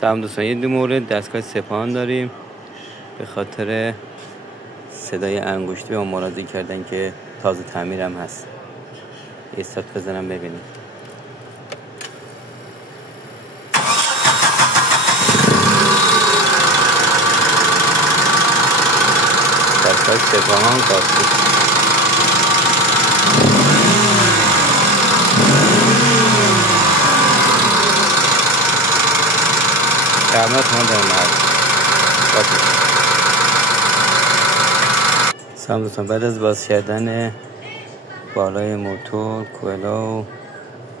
سلام دوستان، یه دو مورد دستگاه سپاهان داریم. به خاطر صدای انگشتی به ما مراجعه کردن که تازه تعمیر هم هست. یه استارت بزنم ببینیم. دستگاه سپاهان کاستی تعمیرات ما در محل. سلام دوستان، بعد از باز کردن بالای موتور، کوئلا و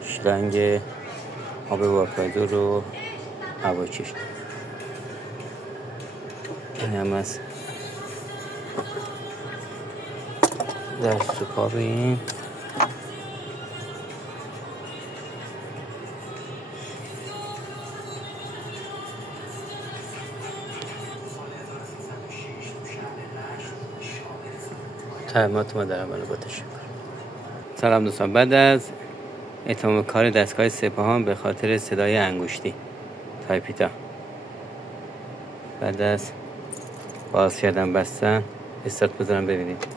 شلنگ آب واپایدور و هواچش، این هم از در سوپاب این تعمیرات ما در عمل با تشکر. سلام دوستان، بعد از اتمام کار دستگاه سپاهان به خاطر صدای انگشتی تایپیتا، بعد از باز کردن بستن استارت بزنم ببینید.